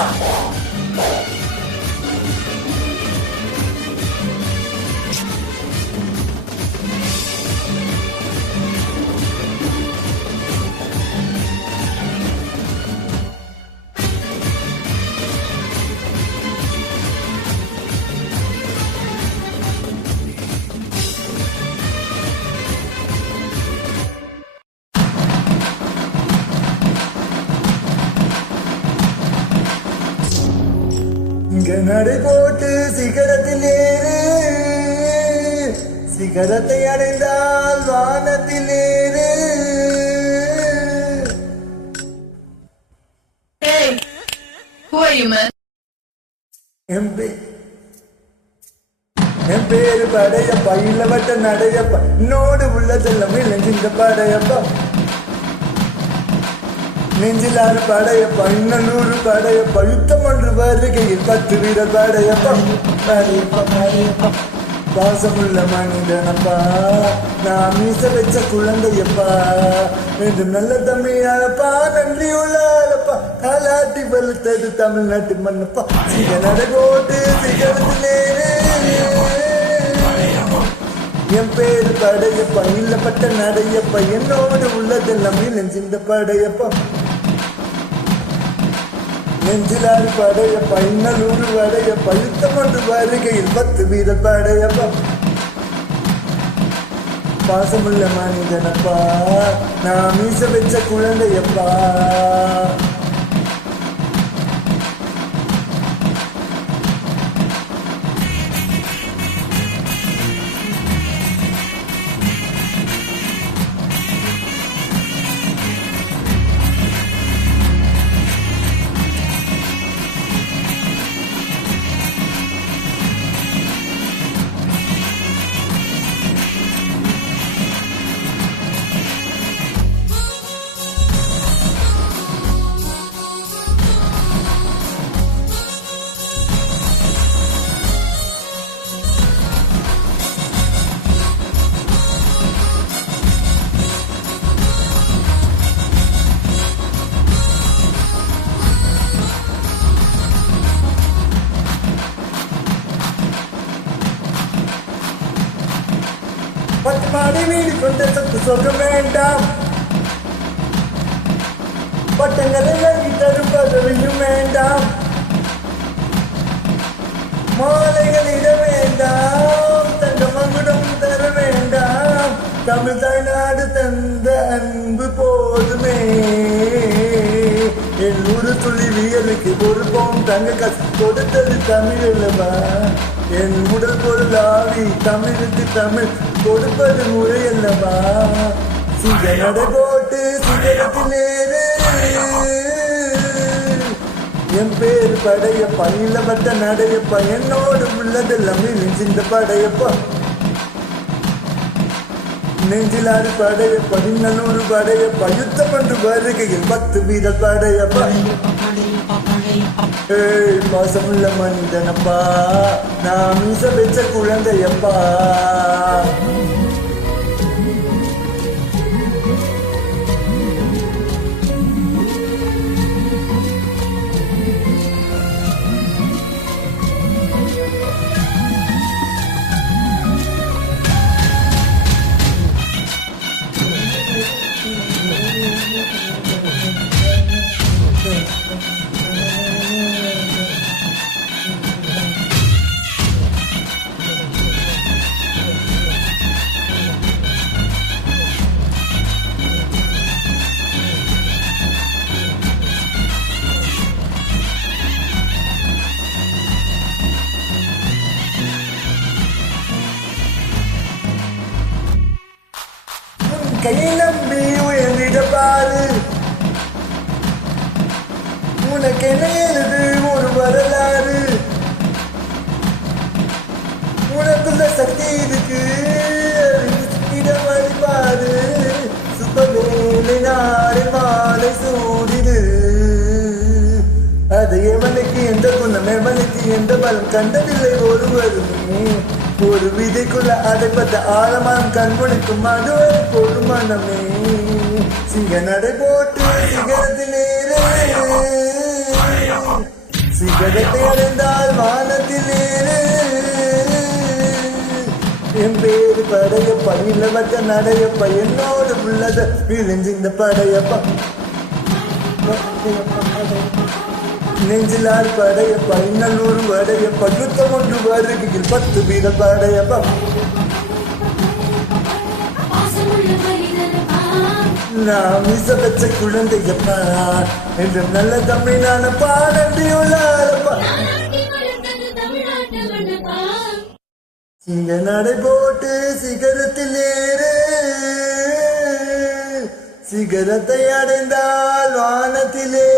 படையப்பா நடை போட்டு சிகரத்தில் ஏறு. சிகரத்தை அடைந்தால் வானத்தில் ஏறு? என் பேரு படையப்பா இளவட்ட நடையப்பா. நோடு உள்ளதெல்லாம் நெஞ்சிந்த படையப்பா. நெஞ்சிலாறு படையப்பா இன்னும் நூறு படையப்பா. யுத்தம் வருகையில் பத்து வீரர் படையப்பா படையப்பா படையப்பா பாசமுள்ள மனிதனப்பா. நான் மீச வச்ச குழந்தையப்பா. என்று நல்ல தமிழப்பா நன்றி உள்ளப்பா காலாட்டி வலுத்தது தமிழ்நாட்டு மண்ணப்பா சிக நடகோட்டு சிகரத்திலே என் பேரு படையப்பா. இல்லப்பட்ட நடையப்பா. என்னோடு உள்ளதெல்லாம் நெஞ்சிந்த படையப்பா. நெஞ்சிலாறு படைய இன்னலூறு வடையப்பா பழுத்த மண்டு வருகையில் பத்து வீரர் படையப்பா. பாசமுள்ள மனிதனப்பா நான் மீச வச்ச குழந்தையப்பா. பத்து வீடு கொண்ட சொத்து சொர்க்கம் வேண்டாம். பட்டங்களை நல்கி தரும் பதவியும் வேண்டாம். மாலைகள் இட வேண்டாம். தங்க மங்குடம் தர வேண்டாம். தமிழ் தாய்நாடு தந்த அன்பு போதுமே. என் ஒரு துளி வியலுக்கு ஒரு பவுன் தங்க கசு கொடுத்தது தமிழ் அல்லவா? என் உடல் பொருள் ஆவி தமிழுக்கு தமிழ். கொடுப்பது முறை அல்லவா சிங்க நடை போட்டு சிகரத்திலேறு என் பேர் படையப்பா இல்ல பட்ட நடையப்பா என்னோடு உள்ளது எல்லாமே நெஞ்சிந்த படையப்பா. நெஞ்சிலாறு படையப்பா இன்னலூறு படையப்பா யுத்தம் என்று வருகையில் பத்து வீர படையப்பா. ஏய் பாசமுள்ள மனிதனப்பா. நான் மீச வச்ச குழந்தையப்பா. கை நம்பி உயர்ந்திட பாரு. உனக்கு என்ன எழுது ஒரு வரலாறு. உனக்குள்ள சக்தி இருக்கு. இடம் வழிபாடு. சுபவேலை நாளை மாலை சூடிடு அது எவனுக்கு எந்த குணம்? எவனுக்கு எந்த பலம்? கண்டதில்லை ஒருவருமே. ஒரு விதைக்குள்ள அடைப்பட்ட ஆழமாம் கண்மொழிக்கும் அதுவே பொதுமனமே சிங்க நடை போட்டு சிகரத்திலேறே சிகரத்தை அடைந்தால் வானத்திலேரே என் பேரு படையப்பா வச்ச நடையப்பா என்னோடு உள்ளத விழிஞ்சு இந்த படையப்பா. நெஞ்சிலால் படைய இன்னலூர் வடைய யுத்தம் ஒன்று வருகையில் பத்து வீத படையப்பா. நாம் மனிதனப்பா நான் மிச வச்ச குழந்தையப்பா என்று நல்ல தமிழான பாடண்டியுள்ளாரப்பா நானாட்டி சிங்க நடை போட்டு சிகரத்தில் ஏறு சிகரத்தை அடைந்தால் வானத்திலே